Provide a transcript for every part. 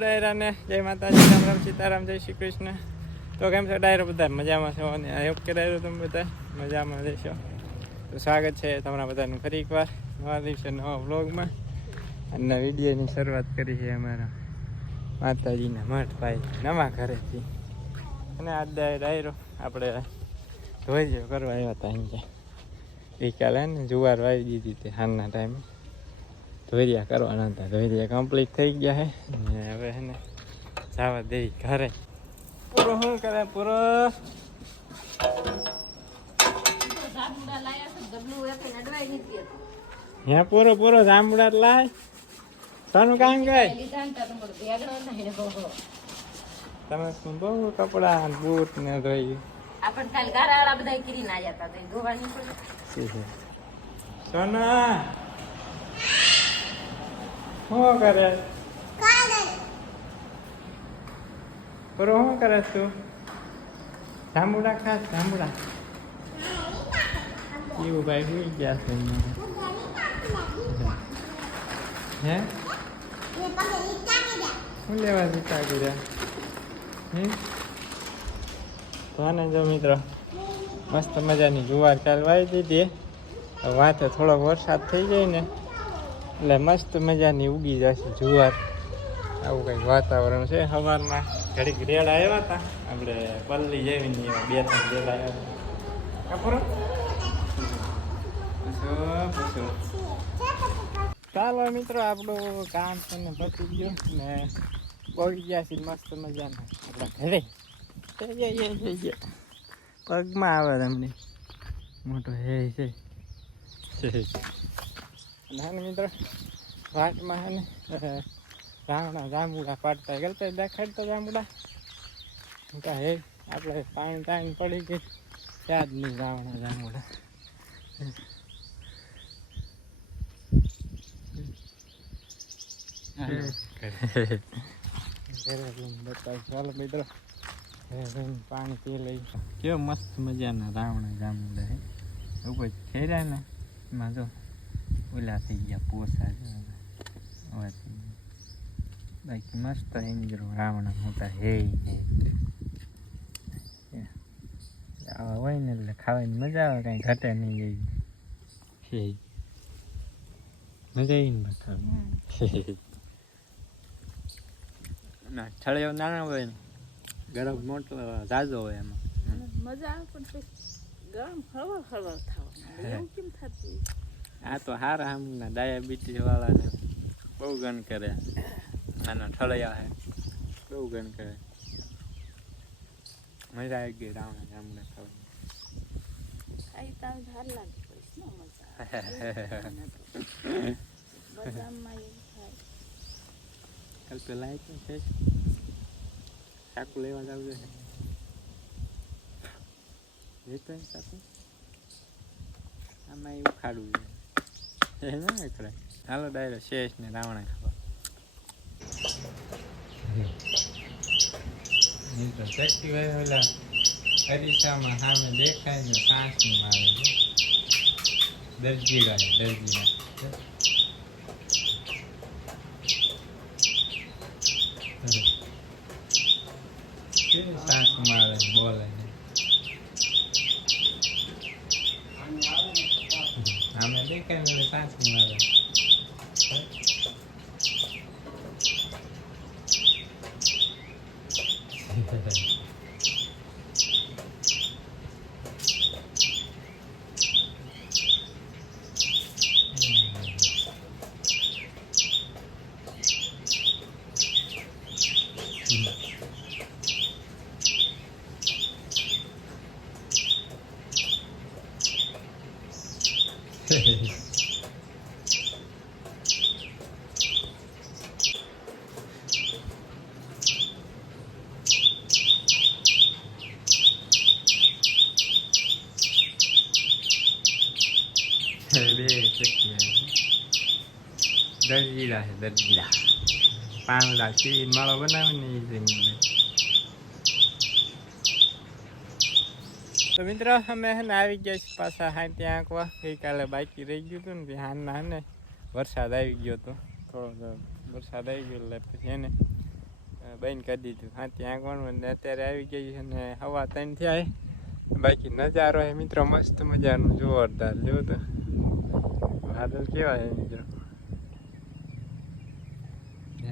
ડાયરાને. જય માતાજી, રામ રામ સીતારામ, જય શ્રી કૃષ્ણ. તો કેમ છો? ડાયરો બધા મજામાં છો? અને આયોગ કે ડાયરો તમે બધા મજામાં રહેશો. તો સ્વાગત છે તમારા બધાનું ફરી એકવાર નવા દિવસે નવા વ્લોગમાં. અને વિડીયોની શરૂઆત કરી છે અમારા માતાજીના મઠ ભાઈ નવા ઘરેથી. અને આ ડાય- ડાયરો આપણે ધોઈજો કરવા આવ્યા હતા અહીંયા. ગઈકાલે ને જુવાર વાવી દીધી હતી હાલના ટાઈમે ધોરિયા કરવાના હતા. ધોરિયા કમ્પ્લીટ થઈ ગયા હે. ને હવે હે ને જવા દે ઘરે. પૂરો શું કરે? પૂરો? હે પૂરો પૂરો. જાંબુડા લાય. તારું કામ કઈ તમે બહુ કપડા બૂટ ને ધોઈ. આપણ કાલ ગારાવાળા બધા કરીને ના જતા ધોવાની સોના! શું કરે? પૂરો શું કરે તું? જાંબુડા ખાસ જાંબુડા એવું ભાઈ સુઈ ગયા છે હે? શું લેવા જીતા કર્યા? હે? તો જો મિત્રો મસ્ત મજાની જુવાર કાલ વાવી દીધી વાતે થોડોક વરસાદ થઈ જાય ને એટલે મસ્ત મજાની ઉગી જશે જુવાર. આવું કંઈક વાતાવરણ છે સવારમાં ઘડીક રેડા આવ્યા હતા. આપણે પલ્લી જેવી ની બે ત્રણ રેડ આવ્યા પૂછો ચાલો મિત્રો, આપણું કામ છે ને પતી ગયું ને પહોંચી ગયા છે મસ્ત મજાના. આપણા ઘરે. પગમાં આવે તમને. મોટો હે છે અને હે મિત્ર, વાટમાં હે ને રાવણા જાંબુડા પાડતા ગલતા દેખાડતા જાંબુડા. કા હે, આપણે પાણી તાણી પડી ગઈ. જ નહીં, રાવણા જાંબુડા. ચાલો મિત્રો પાણી પી લઈ કેવો મસ્ત મજાના રાવણા જાંબુડા હે. ઉપર ખેર્યા ને એમાં જો ઓલા થઈ ગયા પોસા હવે. બાકી મસ્ત એન્જરો રાવણા મોટા હે હે આવા હોય ને એટલે ખાવાની મજા આવે કાંઈ ઘટે નહીં હે મજા આવી ને બતાવ ના છળિયો નાના હોય ને ગરમ મોટો ઝાઝો હોય એમાં મજા આવે પણ ગરમ હળવળ હળવળ થવાનું એવું કેમ થતું આ તો હારા આમના ડાયાબિટીસ વાળાને બહુ ગન કરે. આના ઠળિયા હે. બહુ ગન કરે. મજા આવી ગઈ રાવણ ગામડે પેલા તો. છે. ચાકુ લેવા જાવ છે. લેતો ચાકુ આમાં એવું ખાડું છે. એ ના કરે શેષ ને રાવણા ખાવા શક્તિ ભાઈ ઓલા અરીસામાં સામે દેખાય ને સાસની મારે દરજીડા દરજીડા સાસ મારે બોલે છે આમે દેખાય ને સાસ મારે બે ચક્કી દરજીડા છે દરજીડા પાંદડા સીવી માળો બનાવે ને એ જમીન તો મિત્રો, અમે હે ને આવી ગયા છીએ પાછા હા ત્યાં આંકવા. ગઈકાલે બાકી રહી ગયું હતું ને હાલના હે ને વરસાદ આવી ગયો હતો. થોડો વરસાદ આવી ગયો એટલે પછી એને બંધ કરી દીધું. હાથી આંગણમાં ને અત્યારે આવી ગઈ છે હવા ત્રણ થયા બાકી નજારો છે મિત્રો, મસ્ત મજાનું, જોરદાર. જો તો. વાદળ કેવા મિત્રો?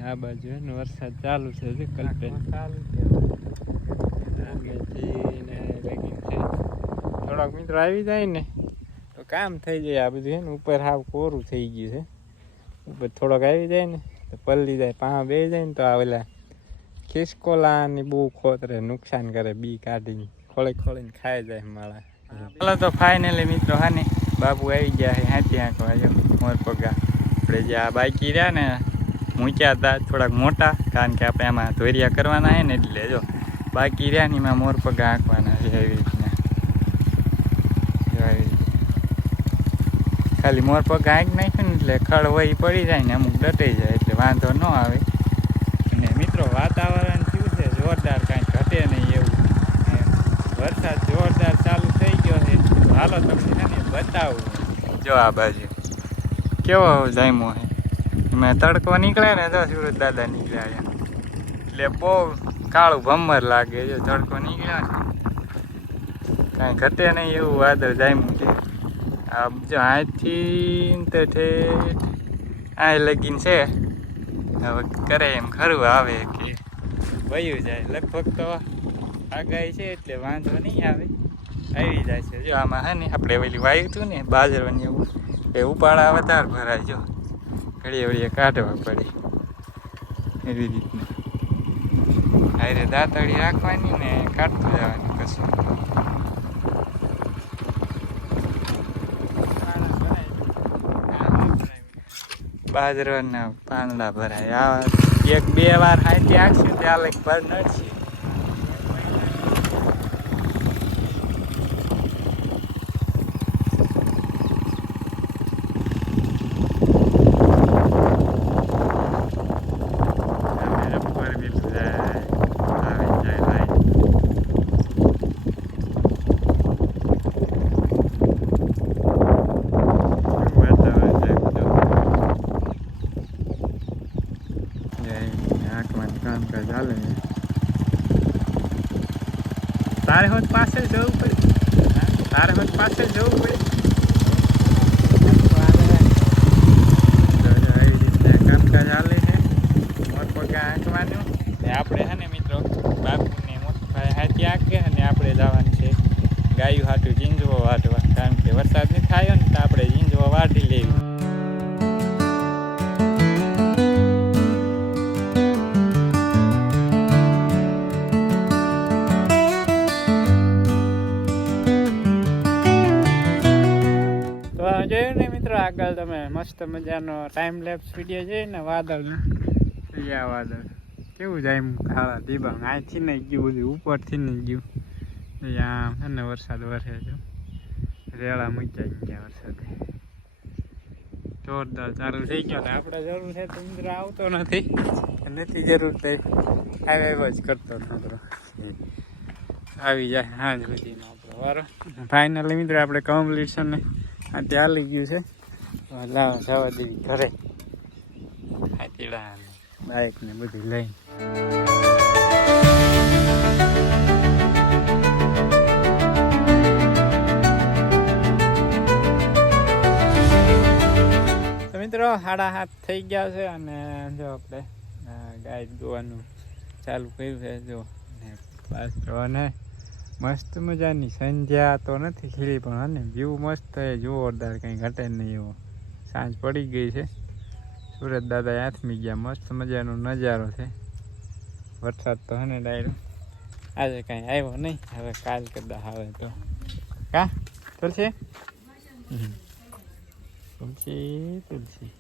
આ બાજુ હે વરસાદ ચાલુ છે હજી કલ્પેન થોડાક મિત્રો આવી જાય ને તો કામ થઈ જાય આ બધું છે ને. ઉપર હાવ કોરું થઈ ગયું છે. ઉપર થોડોક આવી જાય ને તો પલ્લી જાય પા બે જાય ને તો આ ઓલા ખિસકોલા ની બહુ ખોતરે નુકસાન કરે બી કાઢીને ખોળી ખોળીને ખાઈ જાય માળા. ચાલો તો ફાઇનલી મિત્રો હા ને બાપુ આવી ગયા છે હાથી આંખો આવ્યો મોર પગા. આપણે જે આ બાકી રહ્યા ને મૂક્યા હતા, થોડાક મોટા, કારણ કે આપણે એમાં ધોરિયા કરવાના છે ને, એટલે જો બાકી રહ્યા ને, એમાં મોર પગ આંકવાના છે એવી રીતના. ખાલી મોર પગ આંક નાખ્યું ને, એટલે ખડ વહી પડી જાય ને, અમુક દટાઈ જાય, એટલે વાંધો ન આવે. અને મિત્રો, વાતાવરણ કેવું છે, જોરદાર કાંઈ ઘટે નહીં એવું. વરસાદ જોરદાર ચાલુ થઈ ગયો છે. હાલો તમને બતાવું. જો આ બાજુ. કેવો જાયમો છે? એમાં તડકો નીકળે ને તો સુરત દાદા નીકળ્યા એટલે બહુ કાળું ભમર લાગે જો તડકો નીકળ્યો ને કાંઈ ઘટે નહીં એવું વાદળ જાય મૂકે આ જો આજથી તે ઠેઠ આ લગીન છે. હવે કરે એમ ખરું આવે કે વયું જાય. લગભગ તો આગાહી છે એટલે વાંધો નહીં આવે. આવી જાય છે. જો આમાં હે ને, આપણે પેલી વાયું હતું ને, બાજરવાની એવું, એ ઉપાડા વધારે ભરાય, જો. ઘડીએ વળીએ કાઢવા પડે. એવી રીતના. હારે દાંતળી રાખવાની ને કાઢતું જવાનું કશું. બાજરાના પાંદડા ભરાય. આ એક બે વાર હાથી આખશે ત્યાં લઈ પર નડશે ઉપર બી જાય આવી જાય લાઈન વાતાવરણ છે બધું આંખમાં ચાલે છે તારે હોત પાસે જવું પડે? તારે હોત પાસે જવું પડે આગળ તમે મસ્ત મજાનો ટાઈમ લેપ્સ વીડિયો જોયું ને વાદળ આ વાદળ. કેવું જાય એમ ખાવા દીબાંગ? અહીંથી નહીં ગયું બધું ઉપરથી નહીં ગયું. અહીંયા છે ને વરસાદ વરસે છે. રેળા મૂક્યા ગયા વરસાદે. જોરદાર ચાલુ થઈ ગયો ને. આપણે જરૂર છે તો મિત્રો આવતો નથી. નથી જરૂર થઈ એવો જ કરતો મિત્રો આવી જાય હાંજ સુધીનો આપણો વારો. ફાઇનલી મિત્રો આપણે કોમ્પિટિશન ને આ ત્યાં લઈ ગયું છે. લાવો જવા દેવી ઘરે હાથીડા બાઇક ને બધી લઈ તો મિત્રો સાડા હાથ થઈ ગયા છે અને જો આપણે આ ગાય દોવાનું ચાલુ કર્યું છે જો ને પાછો અને મસ્ત મજાની સંધ્યા તો નથી ખીલી પણ હને વ્યૂ મસ્ત છે, જોરદાર, કંઈ ઘટે નહીં એવો. સાંજ પડી ગઈ છે. સુરત દાદા આથમી ગયા, મસ્ત મજાનો નજારો છે. વરસાદ તો હને ડાયરો. આજે કાંઈ આવ્યો નહીં, હવે કાલ કદાચ આવે તો. કા? તુલસી? તુલસી તુલસી.